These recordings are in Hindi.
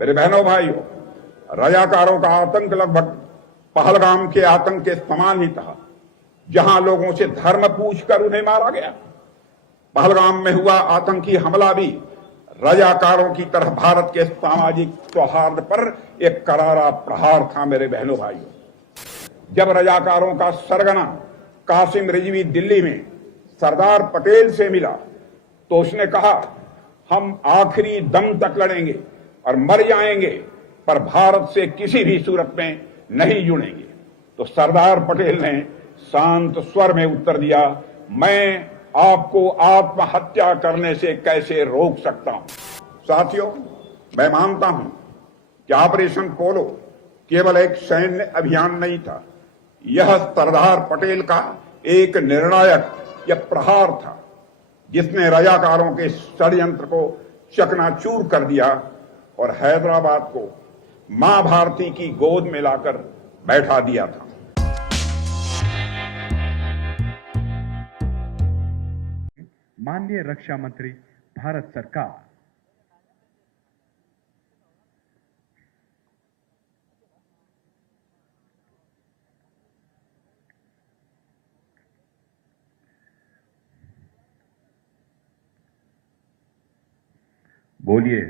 मेरे बहनों भाइयों, रजाकारों का आतंक लगभग पहलगाम के आतंक के समान ही था, जहां लोगों से धर्म पूछकर उन्हें मारा गया। पहलगाम में हुआ आतंकी हमला भी रजाकारों की तरह भारत के सामाजिक सौहार्द पर एक करारा प्रहार था। मेरे बहनों भाइयों, जब रजाकारों का सरगना कासिम रिजवी दिल्ली में सरदार पटेल से मिला तो उसने कहा, हम आखिरी दम तक लड़ेंगे और मर जाएंगे, पर भारत से किसी भी सूरत में नहीं जुड़ेंगे। तो सरदार पटेल ने शांत स्वर में उत्तर दिया, मैं आपको आत्महत्या करने से कैसे रोक सकता हूं। साथियों, मैं मानता हूं कि ऑपरेशन पोलो केवल एक सैन्य अभियान नहीं था, यह सरदार पटेल का एक निर्णायक या प्रहार था, जिसने रजाकारों के षड्यंत्र को चकनाचूर कर दिया और हैदराबाद को मां भारती की गोद में लाकर बैठा दिया था। माननीय रक्षा मंत्री भारत सरकार बोलिए,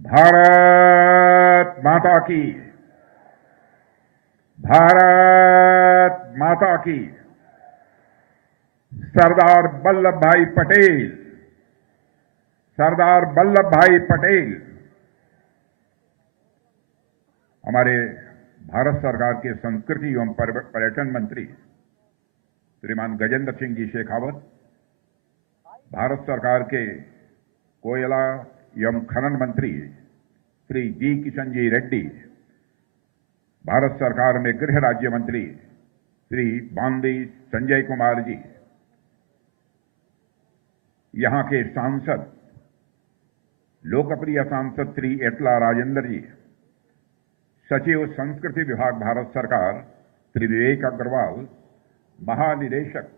भारत माता की, भारत माता की। सरदार वल्लभ भाई पटेल, सरदार वल्लभ भाई पटेल हमारे भारत सरकार के संस्कृति एवं पर्यटन मंत्री श्रीमान गजेंद्र सिंह जी शेखावत, भारत सरकार के कोयला एवं खनन मंत्री श्री जी किशन जी रेड्डी, भारत सरकार में गृह राज्य मंत्री श्री बांदी संजय कुमार जी, यहां के सांसद लोकप्रिय सांसद श्री एटला राजेंद्र जी, सचिव संस्कृति विभाग भारत सरकार श्री विवेक अग्रवाल, महानिदेशक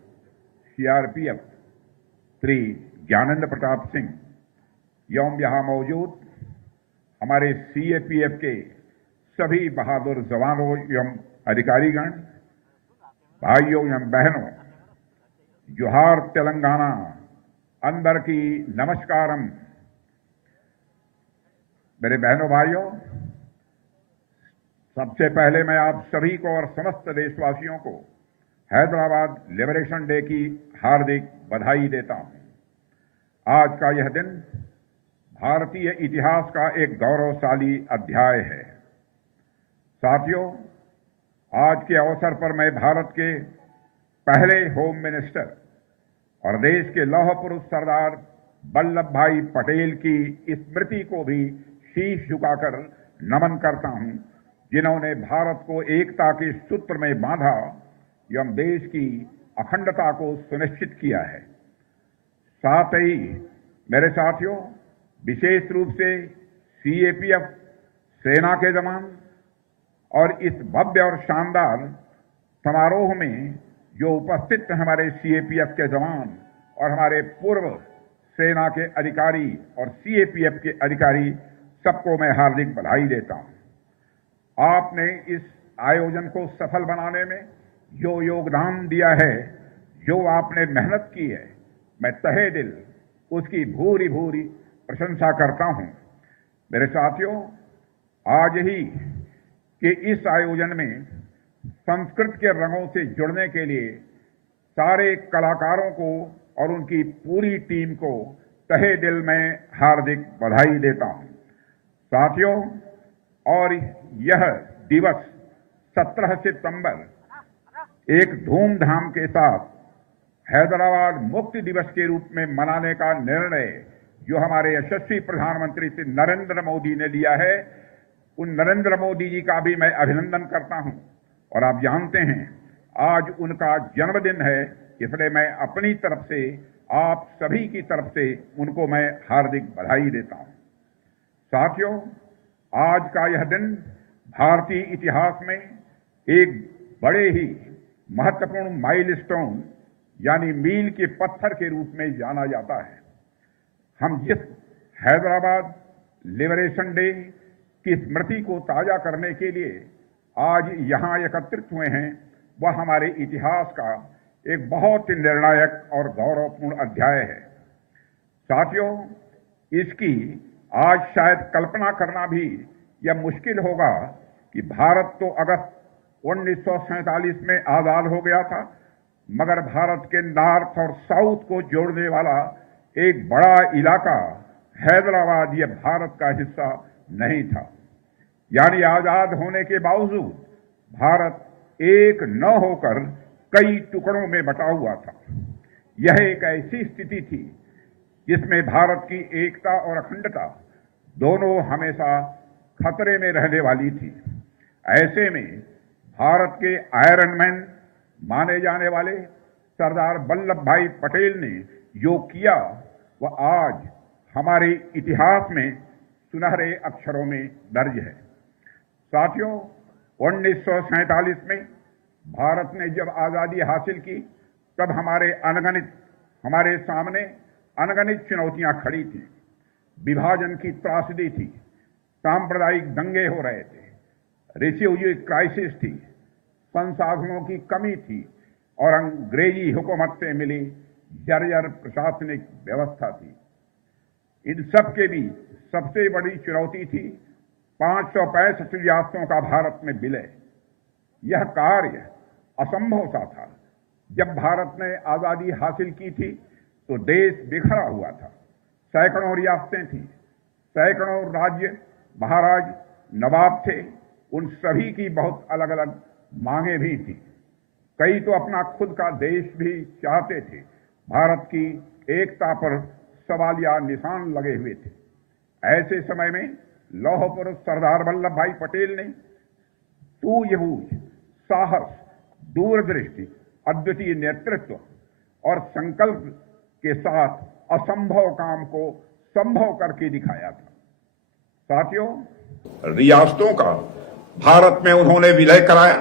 सीआरपीएफ श्री ज्ञानेंद्र प्रताप सिंह एवं यहां मौजूद हमारे सीएपीएफ के सभी बहादुर जवानों एवं अधिकारीगण, भाइयों एवं बहनों, जोहार तेलंगाना, अंदर की नमस्कारम। मेरे बहनों भाइयों, सबसे पहले मैं आप सभी को और समस्त देशवासियों को हैदराबाद लिबरेशन डे की हार्दिक बधाई देता हूं। आज का यह दिन भारतीय इतिहास का एक गौरवशाली अध्याय है। साथियों, आज के अवसर पर मैं भारत के पहले होम मिनिस्टर और देश के लौह पुरुष सरदार वल्लभ भाई पटेल की स्मृति को भी शीश झुकाकर नमन करता हूं, जिन्होंने भारत को एकता के सूत्र में बांधा एवं देश की अखंडता को सुनिश्चित किया है। साथ ही मेरे साथियों, विशेष रूप से सीएपीएफ सेना के जवान और इस भव्य और शानदार समारोह में जो उपस्थित हमारे सीएपीएफ के जवान और हमारे पूर्व सेना के अधिकारी और सीएपीएफ के अधिकारी, सबको मैं हार्दिक बधाई देता हूं। आपने इस आयोजन को सफल बनाने में जो योगदान दिया है, जो आपने मेहनत की है, मैं तहे दिल उसकी भूरी भूरी प्रशंसा करता हूं। मेरे साथियों, आज ही के इस आयोजन में संस्कृत के रंगों से जुड़ने के लिए सारे कलाकारों को और उनकी पूरी टीम को तहे दिल में हार्दिक बधाई देता हूं। साथियों, और यह दिवस 17 सितंबर एक धूमधाम के साथ हैदराबाद मुक्ति दिवस के रूप में मनाने का निर्णय जो हमारे यशस्वी प्रधानमंत्री श्री नरेंद्र मोदी ने लिया है, उन नरेंद्र मोदी जी का भी मैं अभिनंदन करता हूं। और आप जानते हैं, आज उनका जन्मदिन है, इसलिए मैं अपनी तरफ से, आप सभी की तरफ से उनको मैं हार्दिक बधाई देता हूं। साथियों, आज का यह दिन भारतीय इतिहास में एक बड़े ही महत्वपूर्ण माइलस्टोन यानी मील के पत्थर के रूप में जाना जाता है। हम जिस हैदराबाद लिबरेशन डे की स्मृति को ताजा करने के लिए आज यहां एकत्रित हुए हैं, वह हमारे इतिहास का एक बहुत ही निर्णायक और गौरवपूर्ण अध्याय है। साथियों, इसकी आज शायद कल्पना करना भी यह मुश्किल होगा कि भारत तो अगस्त 1947 में आजाद हो गया था, मगर भारत के नॉर्थ और साउथ को जोड़ने वाला एक बड़ा इलाका हैदराबाद यह भारत का हिस्सा नहीं था। यानी आजाद होने के बावजूद भारत एक न होकर कई टुकड़ों में बटा हुआ था। यह एक ऐसी स्थिति थी जिसमें भारत की एकता और अखंडता दोनों हमेशा खतरे में रहने वाली थी। ऐसे में भारत के आयरन मैन माने जाने वाले सरदार वल्लभ भाई पटेल ने जो किया वह आज हमारे इतिहास में सुनहरे अक्षरों में दर्ज है। साथियों, 1947 में भारत ने जब आजादी हासिल की तब हमारे सामने अनगणित चुनौतियां खड़ी थी। विभाजन की त्रासदी थी, सांप्रदायिक दंगे हो रहे थे, रिफ्यूजी क्राइसिस थी, संसाधनों की कमी थी और अंग्रेजी हुकूमत से मिली जर्जर प्रशासनिक व्यवस्था थी। इन सब के बीच सबसे बड़ी चुनौती थी 565 रियासतों का भारत में विलय। यह कार्य असंभव सा था। जब भारत ने आजादी हासिल की थी तो देश बिखरा हुआ था। सैकड़ों रियासतें थी, सैकड़ों राज्य महाराज नवाब थे। उन सभी की बहुत अलग अलग मांगे भी थी। कई तो अपना खुद का देश भी चाहते थे। भारत की एकता पर सवालिया निशान लगे हुए थे। ऐसे समय में लौह पुरुष सरदार वल्लभ भाई पटेल ने सूझबूझ, साहस, दूरदृष्टि, अद्वितीय नेतृत्व और संकल्प के साथ असंभव काम को संभव करके दिखाया था। साथियों, रियासतों का भारत में उन्होंने विलय कराया।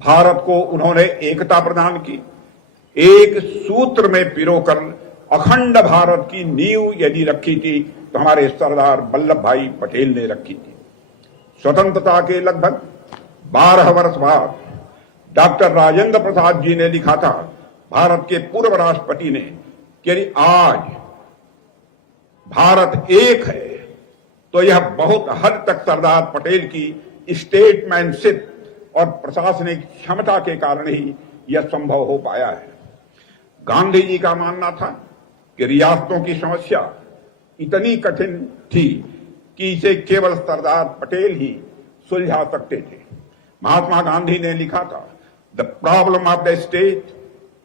भारत को उन्होंने एकता प्रदान की। एक सूत्र में पिरोकर अखंड भारत की नींव यदि रखी थी तो हमारे सरदार वल्लभ भाई पटेल ने रखी थी। स्वतंत्रता के लगभग 12 वर्ष बाद डॉक्टर राजेंद्र प्रसाद जी ने लिखा था, भारत के पूर्व राष्ट्रपति ने, कि यदि आज भारत एक है तो यह बहुत हद तक सरदार पटेल की स्टेटमैनशिप और प्रशासनिक क्षमता के कारण ही यह संभव हो पाया है। गांधी जी का मानना था कि रियासतों की समस्या इतनी कठिन थी कि इसे केवल सरदार पटेल ही सुलझा सकते थे। महात्मा गांधी ने लिखा था, the problem of the state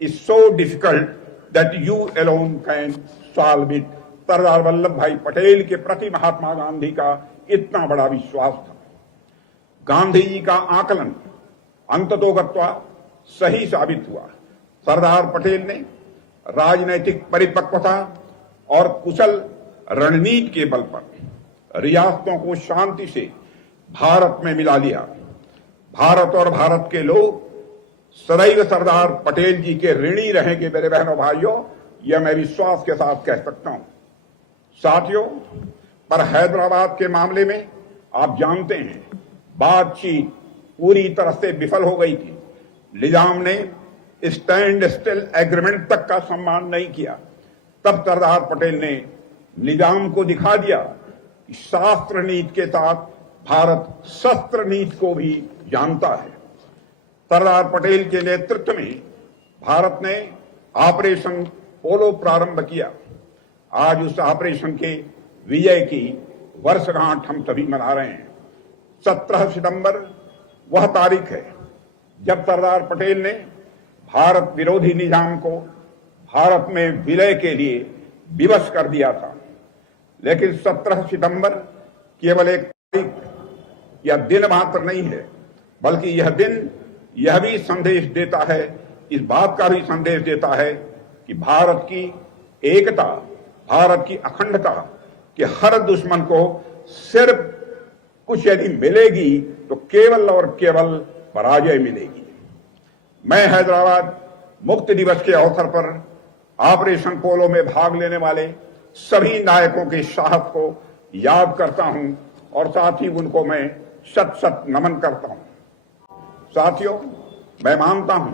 is so difficult that you alone can solve it. Sardar Vallabhbhai Patel के प्रति महात्मा गांधी का इतना बड़ा विश्वास था। गांधी जी का आकलन अंततोगत्वा सही साबित हुआ। सरदार पटेल ने राजनैतिक परिपक्वता और कुशल रणनीति के बल पर रियासतों को शांति से भारत में मिला लिया। भारत और भारत के लोग सदैव सरदार पटेल जी के ऋणी रहेंगे। मेरे बहनों भाइयों, यह मैं विश्वास के साथ कह सकता हूं। साथियों, पर हैदराबाद के मामले में आप जानते हैं, बातचीत पूरी तरह से विफल हो गई थी। निजाम ने स्टैंड स्टिल एग्रीमेंट तक का सम्मान नहीं किया। तब सरदार पटेल ने निजाम को दिखा दिया कि शास्त्र नीति के साथ भारत शस्त्र नीति को भी जानता है। सरदार पटेल के नेतृत्व में भारत ने ऑपरेशन पोलो प्रारंभ किया। आज उस ऑपरेशन के विजय की वर्षगांठ हम सभी मना रहे हैं। 17 सितंबर वह तारीख है जब सरदार पटेल ने भारत विरोधी निजाम को भारत में विलय के लिए विवश कर दिया था। लेकिन 17 सितंबर केवल एक तारीख या दिन मात्र नहीं है, बल्कि यह दिन यह भी संदेश देता है, इस बात का भी संदेश देता है कि भारत की एकता, भारत की अखंडता कि हर दुश्मन को सिर्फ कुछ यदि मिलेगी तो केवल और केवल पराजय मिलेगी। मैं हैदराबाद मुक्ति दिवस के अवसर पर ऑपरेशन पोलो में भाग लेने वाले सभी नायकों के साहस को याद करता हूं और साथ ही उनको मैं शत शत नमन करता हूं। साथियों, मैं मानता हूं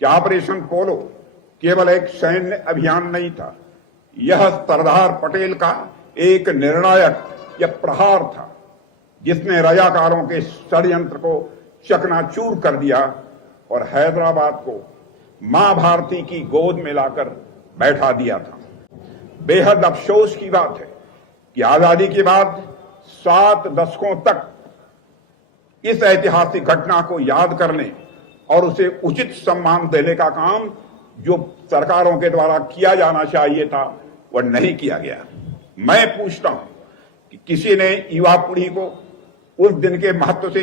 कि ऑपरेशन पोलो केवल एक सैन्य अभियान नहीं था, यह सरदार पटेल का एक निर्णायक या प्रहार था जिसने रजाकारों के षड्यंत्र को चकनाचूर कर दिया और हैदराबाद को मां भारती की गोद में लाकर बैठा दिया था। बेहद अफसोस की बात है कि आजादी के बाद 7 दशकों तक इस ऐतिहासिक घटना को याद करने और उसे उचित सम्मान देने का काम जो सरकारों के द्वारा किया जाना चाहिए था वह नहीं किया गया। मैं पूछता हूं कि किसी ने युवा पीढ़ी को उस दिन के महत्व से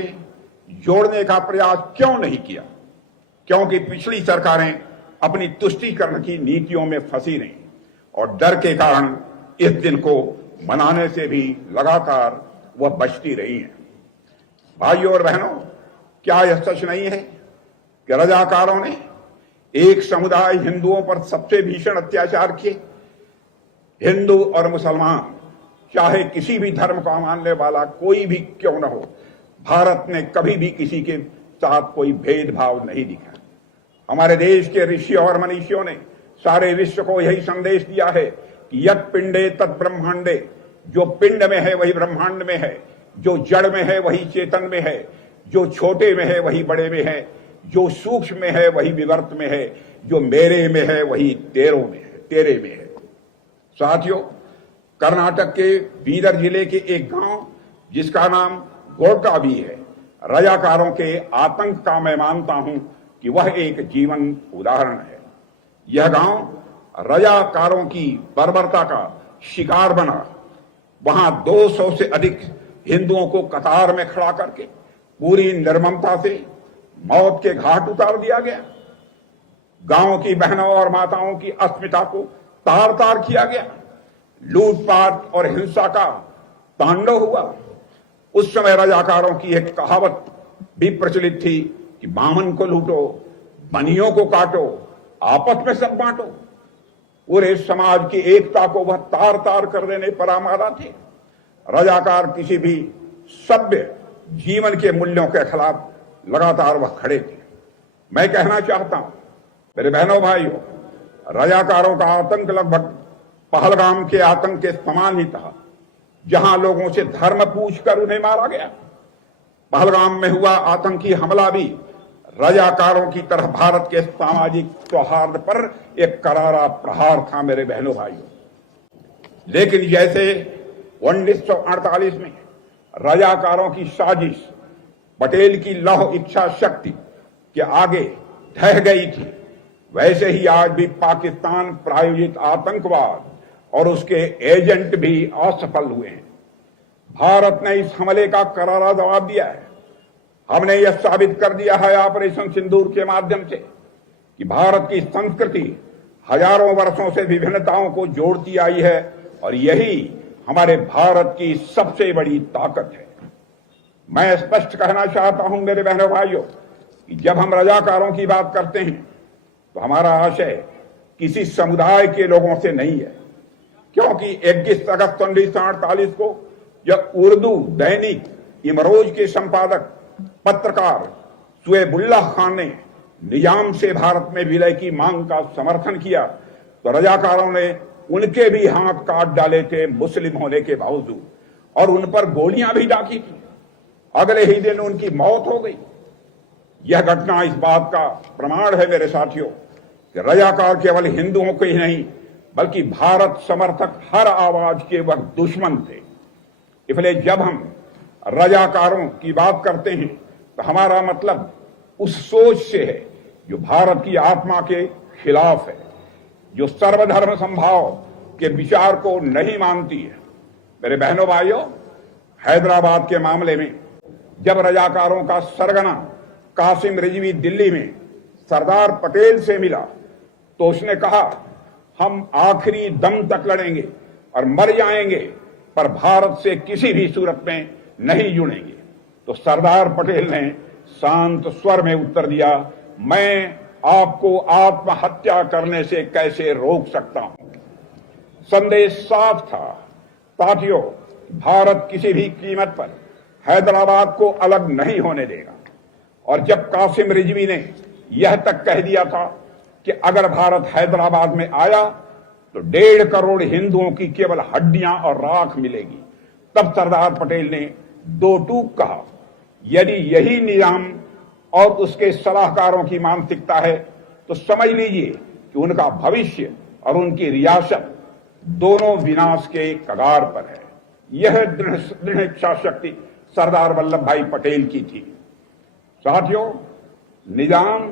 जोड़ने का प्रयास क्यों नहीं किया? क्योंकि पिछली सरकारें अपनी तुष्टीकरण की नीतियों में फंसी रहीं और डर के कारण इस दिन को मनाने से भी लगातार वह बचती रही हैं। भाइयों और बहनों, क्या यह सच नहीं है कि रजाकारों ने एक समुदाय हिंदुओं पर सबसे भीषण अत्याचार किए? हिंदू और मुसलमान, चाहे किसी भी धर्म का मानने वाला कोई भी क्यों न हो, भारत ने कभी भी किसी के साथ कोई भेदभाव नहीं दिखा। हमारे देश के ऋषि और मनीषियों ने सारे विश्व को यही संदेश दिया है कि यत् पिंडे तत् ब्रह्मांडे, जो पिंड में है वही ब्रह्मांड में है, जो जड़ में है वही चेतन में है, जो छोटे में है वही बड़े में है, जो सूक्ष्म में है वही विवर्त में है, जो मेरे में है वही तेरे में है। साथियों, कर्नाटक के बीदर जिले के एक गांव जिसका नाम गोरका भी है, रजाकारों के आतंक का मैं मानता हूं कि वह एक जीवन उदाहरण है। यह गांव रजाकारों की बर्बरता का शिकार बना। वहां 200 से अधिक हिंदुओं को कतार में खड़ा करके पूरी निर्ममता से मौत के घाट उतार दिया गया। गांव की बहनों और माताओं की अस्मिता को तार तार किया गया। लूटपाट और हिंसा का तांडव हुआ। उस समय रजाकारों की एक कहावत भी प्रचलित थी कि बामन को लूटो, बनियों को काटो, आपस में सब बांटो। पूरे समाज की एकता को वह तार तार कर देने पर आमादा थे। रजाकार किसी भी सभ्य जीवन के मूल्यों के खिलाफ लगातार वह खड़े थे। मैं कहना चाहता हूं मेरे बहनों भाइयों, रजाकारों का आतंक लगभग पहलगाम के आतंक के समान ही था, जहां लोगों से धर्म पूछकर उन्हें मारा गया। पहलगाम में हुआ आतंकी हमला भी रजाकारों की तरह भारत के सामाजिक सौहार्द पर एक करारा प्रहार था मेरे बहनों भाइयों। लेकिन जैसे 1948 में रजाकारों की साजिश पटेल की लौह इच्छा शक्ति के आगे ढह गई थी, वैसे ही आज भी पाकिस्तान प्रायोजित आतंकवाद और उसके एजेंट भी असफल हुए हैं। भारत ने इस हमले का करारा जवाब दिया है। हमने यह साबित कर दिया है ऑपरेशन सिंदूर के माध्यम से कि भारत की संस्कृति हजारों वर्षों से विभिन्नताओं को जोड़ती आई है और यही हमारे भारत की सबसे बड़ी ताकत है। मैं स्पष्ट कहना चाहता हूं मेरे बहनों भाइयों कि जब हम रजाकारों की बात करते हैं तो हमारा आशय किसी समुदाय के लोगों से नहीं है, क्योंकि 21 अगस्त 1948 को जब उर्दू दैनिक इमरोज के संपादक पत्रकार सुएबुल्लाह खान ने निजाम से भारत में विलय की मांग का समर्थन किया तो रजाकारों ने उनके भी हाथ काट डाले थे मुस्लिम होने के बावजूद, और उन पर गोलियां भी दागी थी। अगले ही दिन उनकी मौत हो गई। यह घटना इस बात का प्रमाण है मेरे साथियों कि रजाकार केवल हिंदुओं के ही नहीं बल्कि भारत समर्थक हर आवाज के वह दुश्मन थे। इसलिए जब हम रजाकारों की बात करते हैं तो हमारा मतलब उस सोच से है जो भारत की आत्मा के खिलाफ है, जो सर्वधर्म संभाव के विचार को नहीं मानती है। मेरे बहनों भाइयों, हैदराबाद के मामले में जब रजाकारों का सरगना कासिम रिजवी दिल्ली में सरदार पटेल से मिला तो उसने कहा, हम आखिरी दम तक लड़ेंगे और मर जाएंगे पर भारत से किसी भी सूरत में नहीं जुड़ेंगे। तो सरदार पटेल ने शांत स्वर में उत्तर दिया, मैं आपको आत्महत्या करने से कैसे रोक सकता हूं। संदेश साफ था। साथियों, भारत किसी भी कीमत पर हैदराबाद को अलग नहीं होने देगा। और जब कासिम रिजवी ने यह तक कह दिया था कि अगर भारत हैदराबाद में आया तो 1.5 करोड़ हिंदुओं की केवल हड्डियां और राख मिलेगी, तब सरदार पटेल ने दो टूक कहा, यदि यही निजाम और उसके सलाहकारों की मानसिकता है तो समझ लीजिए कि उनका भविष्य और उनकी रियासत दोनों विनाश के कगार पर है। यह दृढ़ इच्छा शक्ति सरदार वल्लभ भाई पटेल की थी। साथियों, निजाम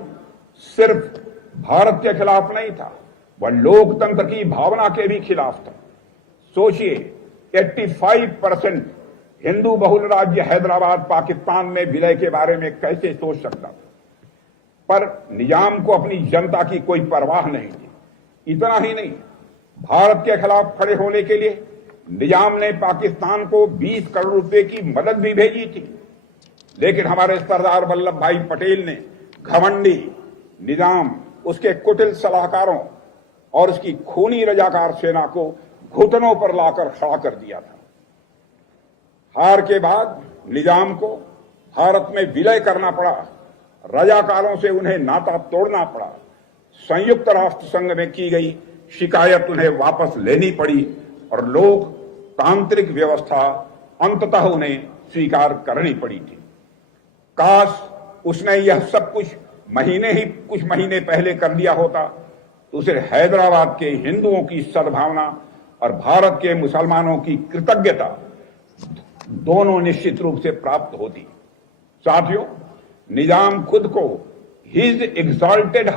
सिर्फ भारत के खिलाफ नहीं था, वह लोकतंत्र की भावना के भी खिलाफ था। सोचिए, 85% हिंदू बहुल राज्य हैदराबाद पाकिस्तान में विलय के बारे में कैसे सोच सकता था? पर निजाम को अपनी जनता की कोई परवाह नहीं थी। इतना ही नहीं, भारत के खिलाफ खड़े होने के लिए निजाम ने पाकिस्तान को 20 करोड़ रुपए की मदद भी भेजी थी। लेकिन हमारे सरदार वल्लभ भाई पटेल ने घमंडी निजाम, उसके कुटिल सलाहकारों और उसकी खूनी रजाकार सेना को घुटनों पर लाकर खड़ा कर दिया था। हार के बाद निजाम को भारत में विलय करना पड़ा, रजाकारों से उन्हें नाता तोड़ना पड़ा, संयुक्त राष्ट्र संघ में की गई शिकायत उन्हें वापस लेनी पड़ी और लोकतांत्रिक व्यवस्था अंततः उन्हें स्वीकार करनी पड़ी थी। काश उसने यह सब कुछ कुछ महीने पहले कर दिया होता तो उसे हैदराबाद के हिंदुओं की सद्भावना और भारत के मुसलमानों की कृतज्ञता दोनों निश्चित रूप से प्राप्त होती। साथियों, निजाम खुद को हिज एग्जॉल्टेड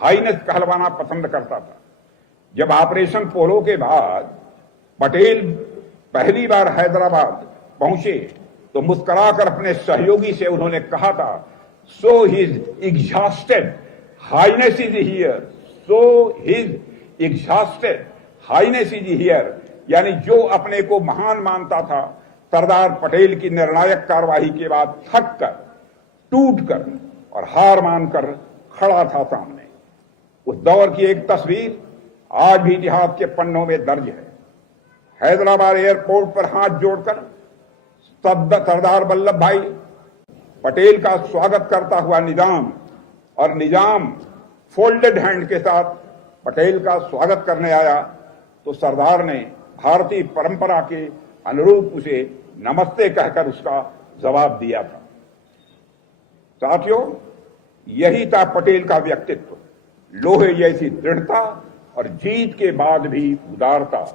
हाइनेस कहलवाना पसंद करता था। जब ऑपरेशन पोलो के बाद पटेल पहली बार हैदराबाद पहुंचे तो मुस्कुराकर अपने सहयोगी से उन्होंने कहा था, so his exhausted highness is here, यानी जो अपने को महान मानता था, सरदार पटेल की निर्णायक कार्रवाई के बाद थक कर, टूट कर और हार मानकर खड़ा था सामने। उस दौर की एक तस्वीर आज भी इतिहास के पन्नों में दर्ज है। हैदराबाद एयरपोर्ट पर हाथ जोड़कर सरदार वल्लभ भाई पटेल का स्वागत करता हुआ निजाम और निजाम फोल्डेड हैंड के साथ पटेल का स्वागत करने आया तो सरदार ने भारतीय परंपरा के अनुरूप उसे नमस्ते कहकर उसका जवाब दिया था। साथियों, यही था पटेल का व्यक्तित्व, लोहे जैसी दृढ़ता और जीत के बाद भी उदारता।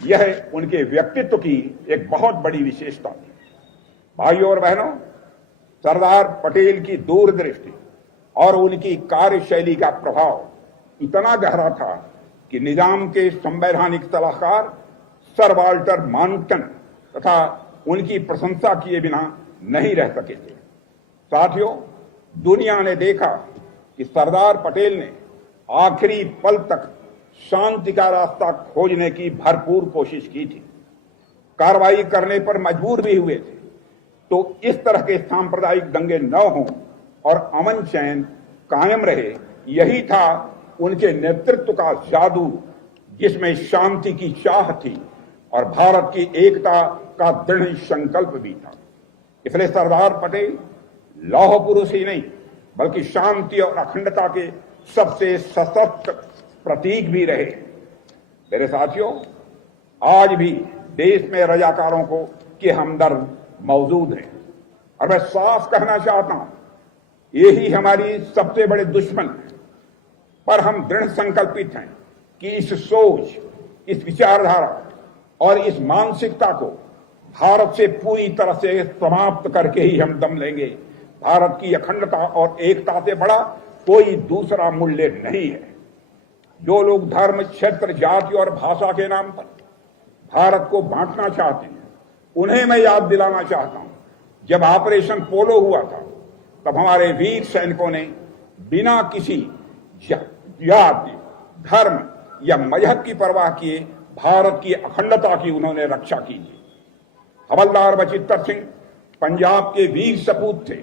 यह उनके व्यक्तित्व की एक बहुत बड़ी विशेषता थी। भाइयों और बहनों, सरदार पटेल की दूरदृष्टि और उनकी कार्यशैली का प्रभाव इतना गहरा था कि निजाम के संवैधानिक सलाहकार सर वाल्टर मानटन तथा उनकी प्रशंसा किए बिना नहीं रह सके थे। साथियों, दुनिया ने देखा कि सरदार पटेल ने आखिरी पल तक शांति का रास्ता खोजने की भरपूर कोशिश की थी। कार्रवाई करने पर मजबूर भी हुए थे तो इस तरह के सांप्रदायिक दंगे न हों और अमन चैन कायम रहे, यही था उनके नेतृत्व का जादू, जिसमें शांति की चाह थी और भारत की एकता का दृढ़ संकल्प भी था। इसलिए सरदार पटेल लौह पुरुष ही नहीं बल्कि शांति और अखंडता के सबसे सशक्त प्रतीक भी रहे। मेरे साथियों, आज भी देश में रजाकारों को के हमदर्द मौजूद हैं और मैं साफ कहना चाहता हूं, यही हमारी सबसे बड़े दुश्मन है। पर हम दृढ़ संकल्पित हैं कि इस सोच, इस विचारधारा और इस मानसिकता को भारत से पूरी तरह से समाप्त करके ही हम दम लेंगे। भारत की अखंडता और एकता से बड़ा कोई दूसरा मूल्य नहीं है। जो लोग धर्म, क्षेत्र, जाति और भाषा के नाम पर भारत को बांटना चाहते हैं, उन्हें मैं याद दिलाना चाहता हूं, जब ऑपरेशन पोलो हुआ था तब हमारे वीर सैनिकों ने बिना किसी जाति, धर्म या मजहब की परवाह किए भारत की अखंडता की उन्होंने रक्षा की थी। हवलदार बचित्तर सिंह पंजाब के वीर सपूत थे,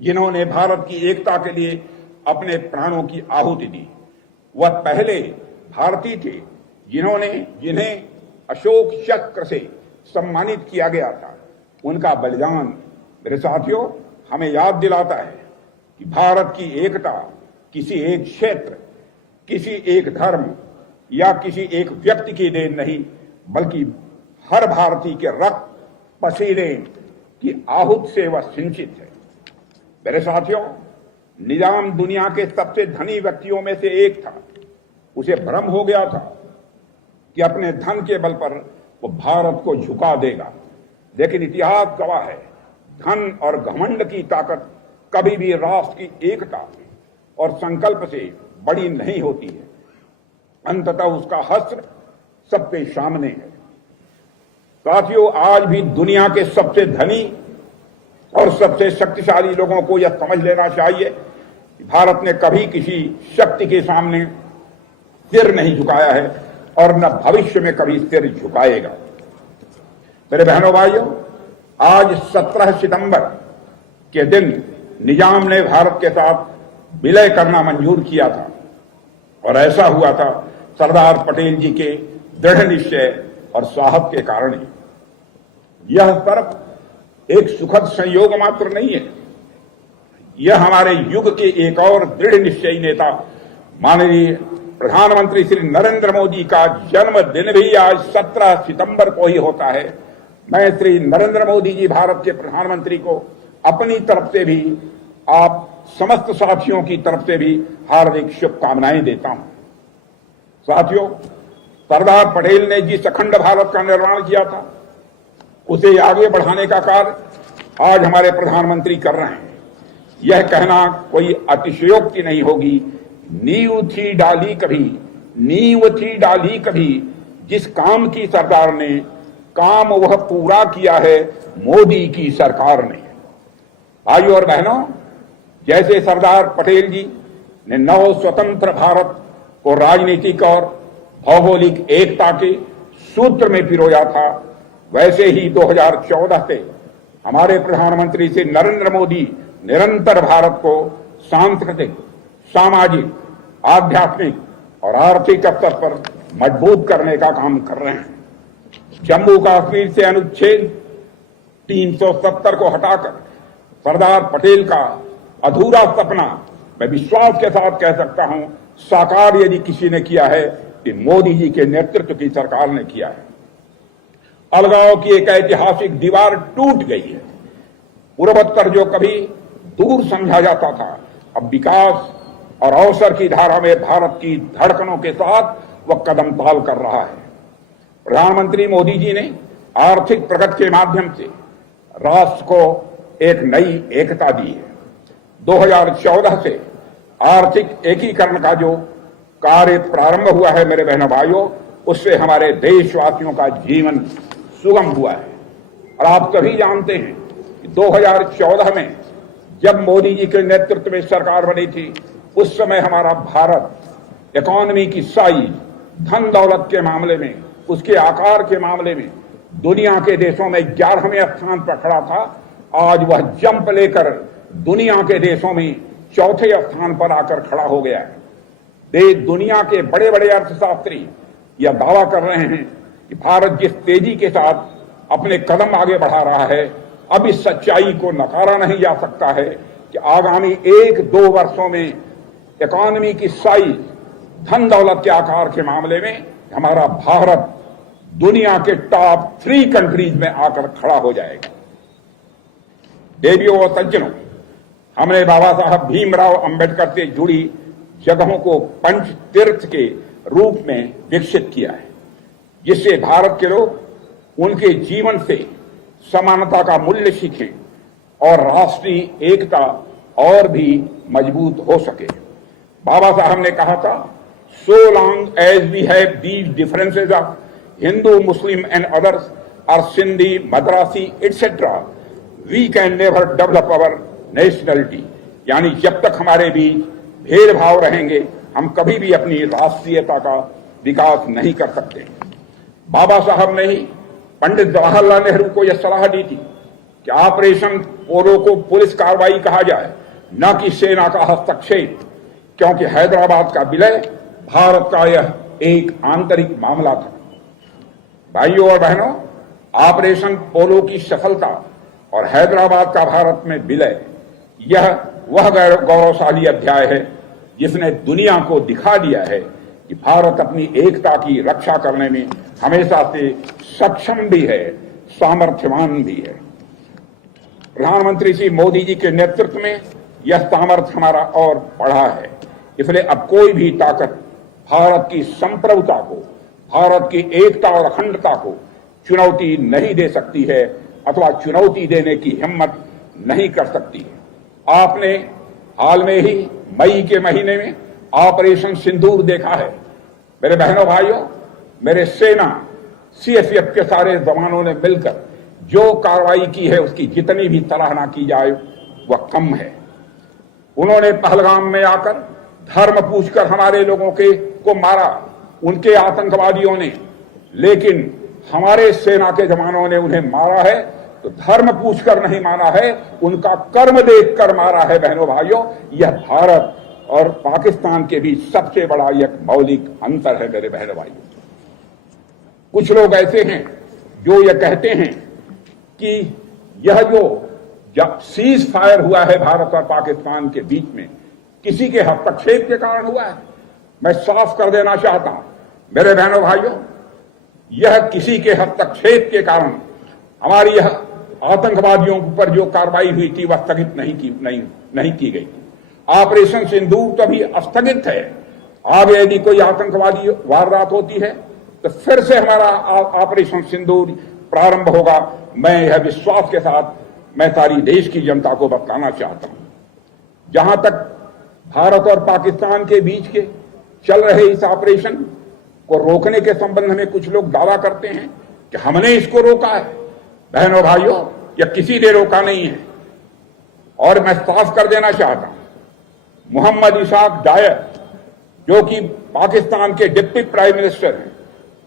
जिन्होंने भारत की एकता के लिए अपने प्राणों की आहुति दी। वह पहले भारतीय थे जिन्हें अशोक चक्र से सम्मानित किया गया था, उनका बलिदान मेरे साथियों हमें याद दिलाता है कि भारत की एकता किसी एक क्षेत्र, किसी एक धर्म या किसी एक व्यक्ति की देन नहीं, बल्कि हर भारतीय के रक्त पसीने की आहूत से वह सिंचित है। मेरे साथियों, निजाम दुनिया के सबसे धनी व्यक्तियों में से एक था। उसे भ्रम हो गया था कि अपने धन के बल पर वो भारत को झुका देगा, लेकिन इतिहास गवाह है, धन और घमंड की ताकत कभी भी राष्ट्र की एकता और संकल्प से बड़ी नहीं होती है। अंततः उसका हश्र सबके सामने है। साथियों, आज भी दुनिया के सबसे धनी और सबसे शक्तिशाली लोगों को यह समझ लेना चाहिए कि भारत ने कभी किसी शक्ति के सामने सिर नहीं झुकाया है और न भविष्य में कभी सिर झुकाएगा। मेरे बहनों भाइयों, आज 17 सितंबर के दिन निजाम ने भारत के साथ विलय करना मंजूर किया था और ऐसा हुआ था सरदार पटेल जी के दृढ़ निश्चय और साहस के कारण ही। यह सिर्फ एक सुखद संयोग मात्र नहीं है, यह हमारे युग के एक और दृढ़ निश्चयी नेता माननीय प्रधानमंत्री श्री नरेंद्र मोदी का जन्मदिन भी आज 17 सितंबर को ही होता है। मैं श्री नरेंद्र मोदी जी भारत के प्रधानमंत्री को अपनी तरफ से भी, आप समस्त साथियों की तरफ से भी हार्दिक शुभकामनाएं देता हूं। साथियों, सरदार पटेल ने जिस अखंड भारत का निर्माण किया था, उसे आगे बढ़ाने का कार्य आज हमारे प्रधानमंत्री कर रहे हैं। यह कहना कोई अतिशयोक्ति नहीं होगी, नींव थी डाली कभी जिस काम की सरदार ने, काम वह पूरा किया है मोदी की सरकार ने। भाइयों और बहनों, जैसे सरदार पटेल जी ने नव स्वतंत्र भारत को राजनीतिक और भौगोलिक एकता के सूत्र में पिरोया था, वैसे ही 2014 से हमारे प्रधानमंत्री श्री नरेंद्र मोदी निरंतर भारत को सांस्कृतिक, सामाजिक, आध्यात्मिक और आर्थिक स्तर पर मजबूत करने का काम कर रहे हैं। जम्मू कश्मीर से अनुच्छेद 370 को हटाकर सरदार पटेल का अधूरा सपना मैं विश्वास के साथ कह सकता हूं साकार यदि किसी ने किया है कि मोदी जी के नेतृत्व की सरकार ने किया है। अलगाव की एक ऐतिहासिक दीवार टूट गई है। पूर्वोत्तर जो कभी दूर समझा जाता था, अब विकास और अवसर की धारा में भारत की धड़कनों के साथ वह कदम ताल कर रहा है। प्रधानमंत्री मोदी जी ने आर्थिक प्रगति के माध्यम से राष्ट्र को एक नई एकता दी है। 2014 से आर्थिक एकीकरण का जो कार्य प्रारंभ हुआ है मेरे बहनों भाइयों, उससे हमारे देशवासियों का जीवन सुगम हुआ है। और आप सभी जानते हैं कि 2014 में जब मोदी जी के नेतृत्व में सरकार बनी थी, उस समय हमारा भारत इकोनॉमी की साइज, धन दौलत के मामले में, उसके आकार के मामले में दुनिया के देशों में 11वें स्थान पर खड़ा था। आज वह जंप लेकर दुनिया के देशों में 4थे स्थान पर आकर खड़ा हो गया है। दुनिया के बड़े बड़े अर्थशास्त्री यह दावा कर रहे हैं कि भारत जिस तेजी के साथ अपने कदम आगे बढ़ा रहा है, अब इस सच्चाई को नकारा नहीं जा सकता है कि आगामी 1-2 वर्षों में इकोनॉमी की साइज, धन दौलत के आकार के मामले में हमारा भारत दुनिया के टॉप 3 कंट्रीज में आकर खड़ा हो जाएगा। देवियों और सज्जनों, हमने बाबा साहब भीमराव अंबेडकर से जुड़ी जगहों को पंच तीर्थ के रूप में विकसित किया है, जिससे भारत के लोग उनके जीवन से समानता का मूल्य सीखें और राष्ट्रीय एकता और भी मजबूत हो सके। बाबा साहब ने कहा था, so long as we have these differences of Hindu, Muslim and others और Sindhi, Madrasi etcetera, we can never develop our nationality. यानी जब तक हमारे बीच भेदभाव रहेंगे, हम कभी भी अपनी राष्ट्रीयता का विकास नहीं कर सकते। बाबा साहब ने ही पंडित जवाहरलाल नेहरू को यह सलाह दी थी कि ऑपरेशन पोलो को पुलिस कार्रवाई कहा जाए, न कि सेना का हस्तक्षेप, क्योंकि हैदराबाद का विलय भारत का यह एक आंतरिक मामला था। भाइयों और बहनों, ऑपरेशन पोलो की सफलता और हैदराबाद का भारत में विलय, यह वह गौरवशाली अध्याय है जिसने दुनिया को दिखा दिया है कि भारत अपनी एकता की रक्षा करने में हमेशा से सक्षम भी है, सामर्थ्यवान भी है। प्रधानमंत्री श्री मोदी जी के नेतृत्व में यह सामर्थ्य हमारा और बढ़ा है। इसलिए अब कोई भी ताकत भारत की संप्रभुता को, भारत की एकता और अखंडता को चुनौती नहीं दे सकती है अथवा चुनौती देने की हिम्मत नहीं कर सकती है। आपने हाल में ही मई के महीने में ऑपरेशन सिंदूर देखा है। मेरे बहनों भाइयों, मेरे सेना सीएसएफ के सारे जवानों ने मिलकर जो कार्रवाई की है उसकी जितनी भी सराहना की जाए वह कम है। उन्होंने पहलगाम में आकर धर्म पूछकर हमारे लोगों को मारा, उनके आतंकवादियों ने, लेकिन हमारे सेना के जवानों ने उन्हें मारा है तो धर्म पूछकर नहीं मारा है, उनका कर्म देखकर मारा है। बहनों भाइयों, यह भारत और पाकिस्तान के बीच सबसे बड़ा एक मौलिक अंतर है। मेरे बहनों भाइयों, कुछ लोग ऐसे हैं जो यह कहते हैं कि यह जो जब सीज फायर हुआ है भारत और पाकिस्तान के बीच में किसी के हस्तक्षेप के कारण हुआ है। मैं साफ कर देना चाहता हूं मेरे बहनों भाइयों, यह किसी के हस्तक्षेप के कारण हमारी यह आतंकवादियों पर जो कार्रवाई हुई थी वह स्थगित नहीं की गई। ऑपरेशन सिंदूर तो अभी स्थगित है। आगे यदि कोई आतंकवादी वारदात होती है तो फिर से हमारा ऑपरेशन सिंदूर प्रारंभ होगा। मैं यह विश्वास के साथ मैं सारी देश की जनता को बताना चाहता हूं। जहां तक भारत और पाकिस्तान के बीच के चल रहे इस ऑपरेशन को रोकने के संबंध में कुछ लोग दावा करते हैं कि हमने इसको रोका है। बहनों भाइयों, यह किसी ने रोका नहीं है। और मैं साफ कर देना चाहता हूं, मोहम्मद इसाक डायर जो कि पाकिस्तान के डिप्टी प्राइम मिनिस्टर हैं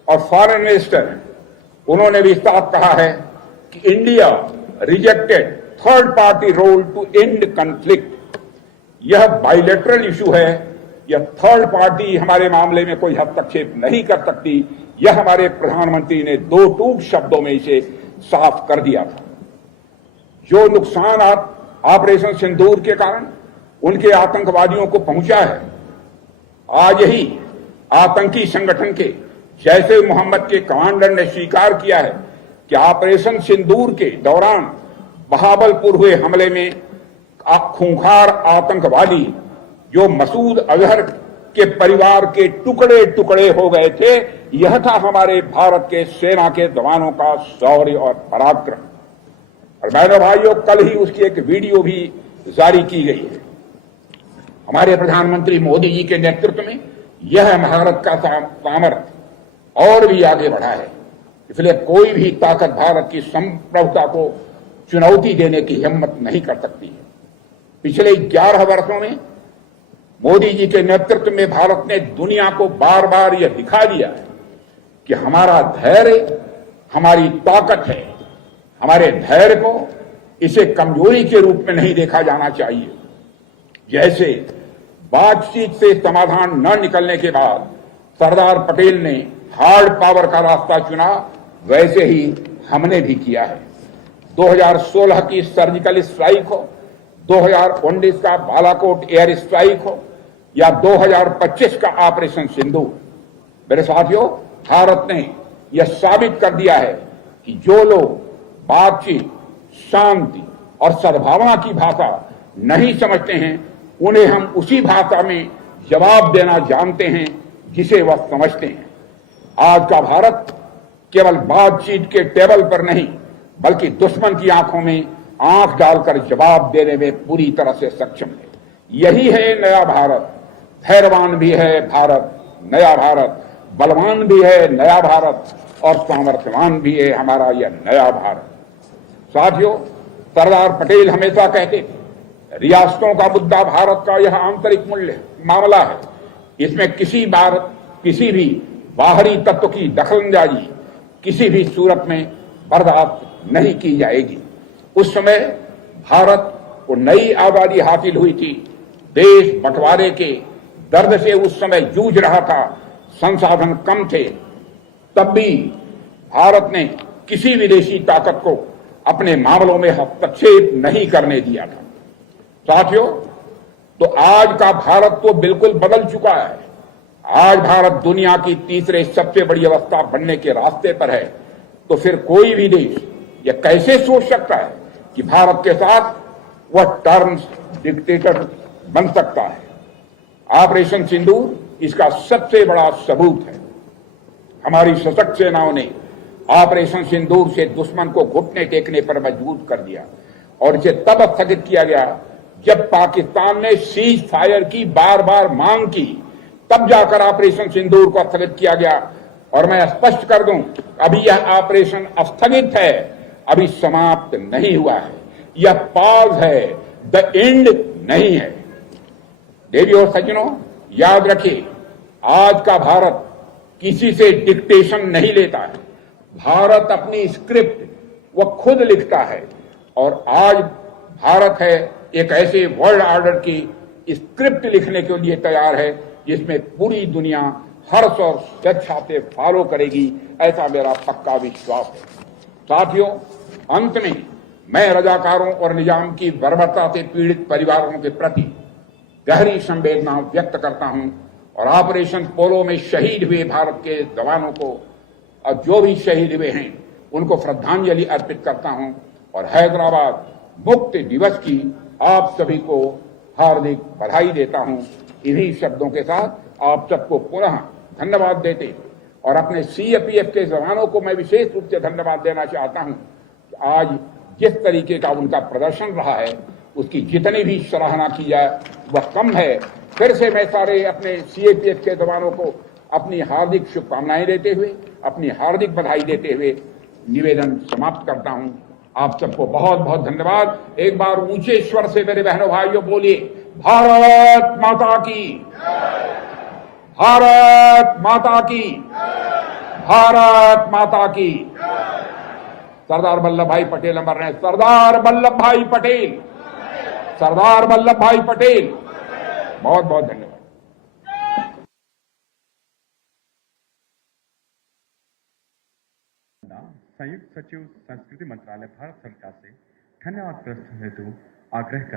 और फॉरेन मिनिस्टर हैं, उन्होंने भी साफ कहा है कि India rejected third party role to end conflict. यह बाइलेटरल इशू है, यह थर्ड पार्टी हमारे मामले में कोई हस्तक्षेप नहीं कर सकती। यह हमारे प्रधानमंत्री ने दो टूक शब्दों में इसे साफ कर दिया था। जो नुकसान ऑपरेशन सिंदूर के कारण उनके आतंकवादियों को पहुंचा है, आज ही आतंकी संगठन के जैश ए मोहम्मद के कमांडर ने स्वीकार किया है कि ऑपरेशन सिंदूर के दौरान बहावलपुर हुए हमले में खूंखार आतंकवादी जो मसूद अजहर के परिवार के टुकड़े टुकड़े हो गए थे, यह था हमारे भारत के सेना के जवानों का शौर्य और पराक्रम। और बहनों भाइयों, कल ही उसकी एक वीडियो भी जारी की गई है। हमारे प्रधानमंत्री मोदी जी के नेतृत्व में यह भारत का सामर्थ्य और भी आगे बढ़ा है। इसलिए कोई भी ताकत भारत की संप्रभुता को चुनौती देने की हिम्मत नहीं कर सकती है। पिछले 11 वर्षों में मोदी जी के नेतृत्व में भारत ने दुनिया को बार बार यह दिखा दिया है कि हमारा धैर्य हमारी ताकत है। हमारे धैर्य को इसे कमजोरी के रूप में नहीं देखा जाना चाहिए। जैसे बातचीत से समाधान न निकलने के बाद सरदार पटेल ने हार्ड पावर का रास्ता चुना, वैसे ही हमने भी किया है। 2016 की सर्जिकल स्ट्राइक हो, 2019 का बालाकोट एयर स्ट्राइक हो या 2025 का ऑपरेशन सिंदूर, मेरे साथियों, भारत ने यह साबित कर दिया है कि जो लोग बातचीत, शांति और सद्भावना की भाषा नहीं समझते हैं, उन्हें हम उसी भाषा में जवाब देना जानते हैं जिसे वह समझते हैं। आज का भारत केवल बातचीत के टेबल पर नहीं बल्कि दुश्मन की आंखों में आंख डालकर जवाब देने में पूरी तरह से सक्षम है। यही है नया भारत। धैर्यवान भी है भारत, नया भारत, बलवान भी है नया भारत और सामर्थ्यवान भी है हमारा यह नया भारत। साथियों, सरदार पटेल हमेशा कहते थे, रियासतों का मुद्दा भारत का यह आंतरिक मामला है। इसमें किसी भी बाहरी तत्व की दखलंदाजी किसी भी सूरत में बर्दाश्त नहीं की जाएगी। उस समय भारत को नई आबादी हासिल हुई थी। देश बंटवारे के दर्द से उस समय जूझ रहा था। संसाधन कम थे, तब भी भारत ने किसी विदेशी ताकत को अपने मामलों में हस्तक्षेप नहीं करने दिया था। साथियों, तो आज का भारत तो बिल्कुल बदल चुका है। आज भारत दुनिया की तीसरे सबसे बड़ी अवस्था बनने के रास्ते पर है। तो फिर कोई भी देश यह कैसे सोच सकता है कि भारत के साथ वह टर्म्स डिक्टेटर बन सकता है? ऑपरेशन सिंदूर इसका सबसे बड़ा सबूत है। हमारी सशक्त सेनाओं ने ऑपरेशन सिंदूर से दुश्मन को घुटने टेकने पर मजबूर कर दिया और इसे तब स्थगित किया गया जब पाकिस्तान ने सीज फायर की बार बार मांग की, तब जाकर ऑपरेशन सिंदूर को स्थगित किया गया। और मैं स्पष्ट कर दूं, अभी यह ऑपरेशन स्थगित है, अभी समाप्त नहीं हुआ है। यह पॉज है, द एंड नहीं है। देवी और सज्जनों, याद रखिए, आज का भारत किसी से डिक्टेशन नहीं लेता है। भारत अपनी स्क्रिप्ट वह खुद लिखता है और आज भारत है एक ऐसे वर्ल्ड ऑर्डर की स्क्रिप्ट लिखने के लिए तैयार है जिसमें पूरी दुनिया हर्ष और स्वेच्छा से फॉलो करेगी, ऐसा मेरा पक्का विश्वास है। साथियों, अंत में मैं रजाकारों और निजाम की बर्बरता से पीड़ित परिवारों के प्रति गहरी संवेदना व्यक्त करता हूं और ऑपरेशन पोलो में शहीद हुए भारत के जवानों को और जो भी शहीद हुए हैं उनको श्रद्धांजलि अर्पित करता हूं और हैदराबाद मुक्ति दिवस की आप सभी को हार्दिक बधाई देता हूं। इन्हीं शब्दों के साथ आप सबको पुनः धन्यवाद देते और अपने सीएपीएफ के जवानों को मैं विशेष रूप से धन्यवाद देना चाहता हूं। आज जिस तरीके का उनका प्रदर्शन रहा है उसकी जितनी भी सराहना की जाए वह कम है। फिर से मैं सारे अपने सीएपीएफ के जवानों को अपनी हार्दिक शुभकामनाएं देते हुए, अपनी हार्दिक बधाई देते हुए निवेदन समाप्त करता हूं। आप सबको बहुत बहुत धन्यवाद। एक बार ऊंचे स्वर से मेरे बहनों भाइयों बोलिए, भारत माता की, भारत माता की, भारत माता की। सरदार वल्लभ भाई पटेल अमर रहे। सरदार वल्लभ भाई पटेल, सरदार वल्लभ भाई पटेल। बहुत बहुत धन्यवाद। संयुक्त सचिव संस्कृति मंत्रालय भारत सरकार से धन्यवाद प्रस्तुत हेतु आग्रह कर